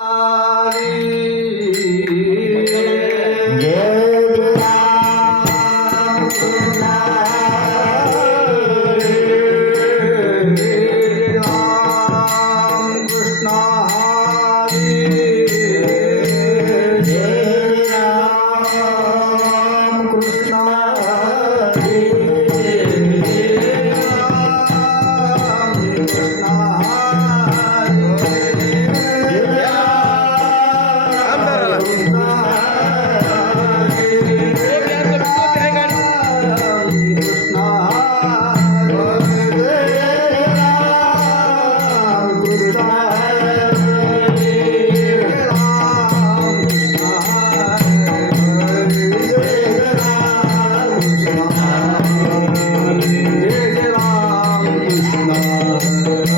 Amen. जय जय राम कृष्ण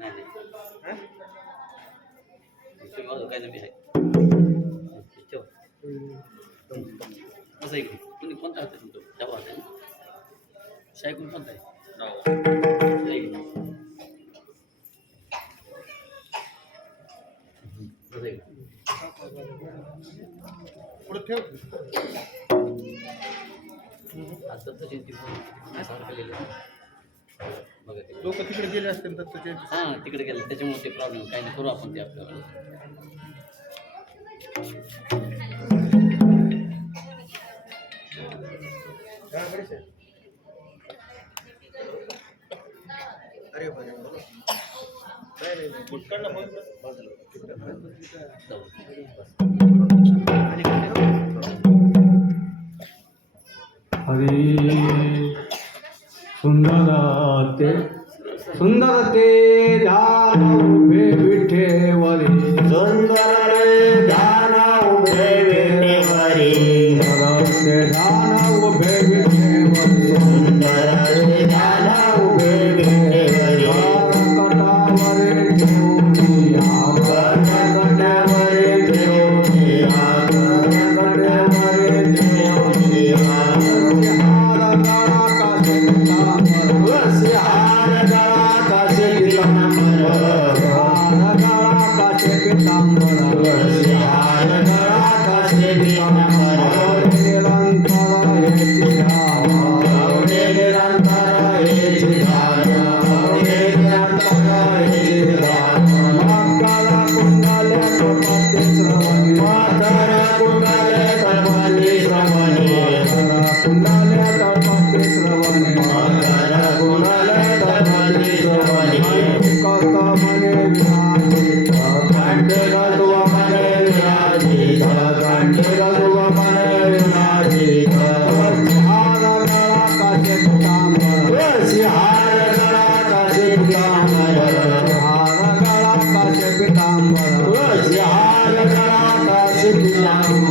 माझं काय मी आहे ठेव असं आहे तुम्ही कोणता हात तुमचं आहे शायकून कोणता आहे पुढे ठेव आता तशी ती सारखं लिहिलं लोक तिकडे गेले असतील तर तिकडे गेले त्याच्यामुळे ते प्रॉब्लेम काही नाही करू आपण ते आपल्याकडे अरे सुंदर सुंदर ते धाम बिठे वरी सुंदर पितांबर हार गळा काशी पितांबर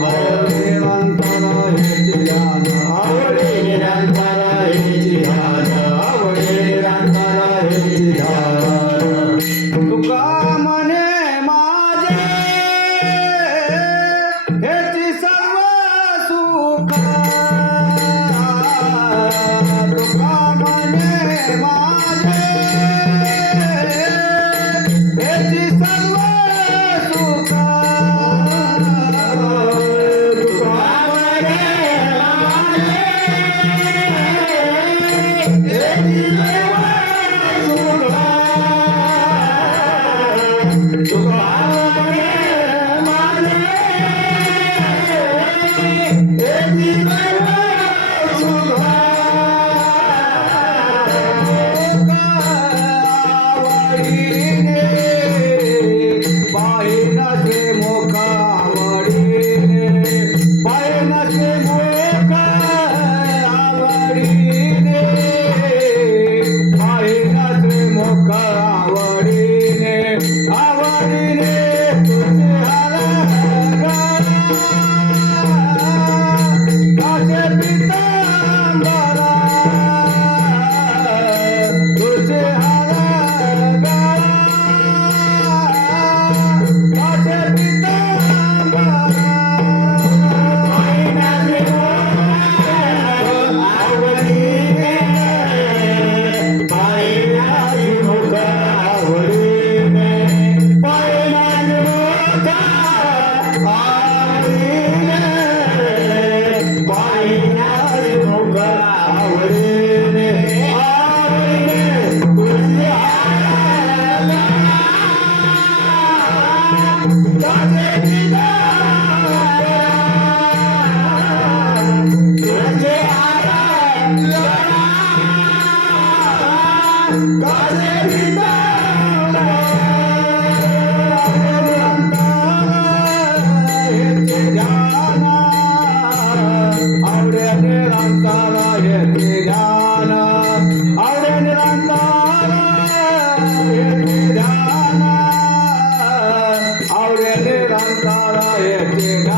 você aqui.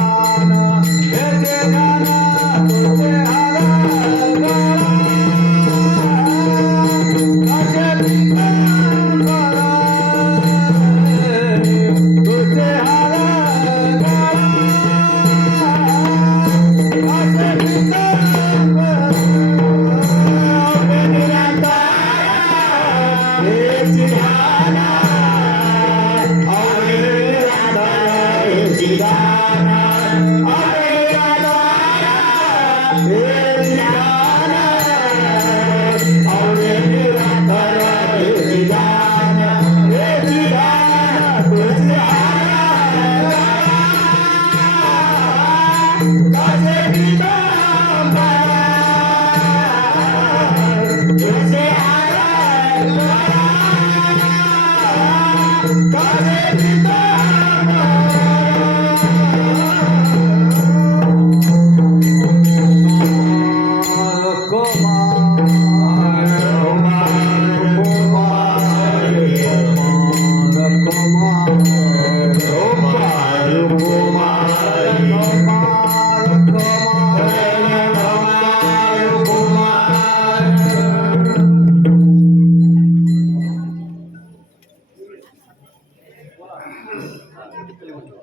हॅलो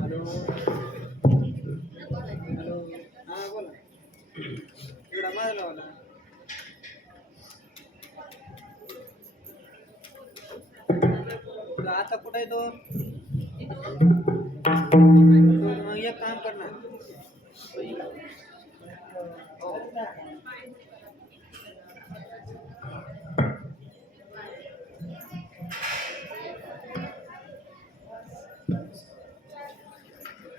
हॅलो हां बोला एवढा माझा लावला आता कुठे येतो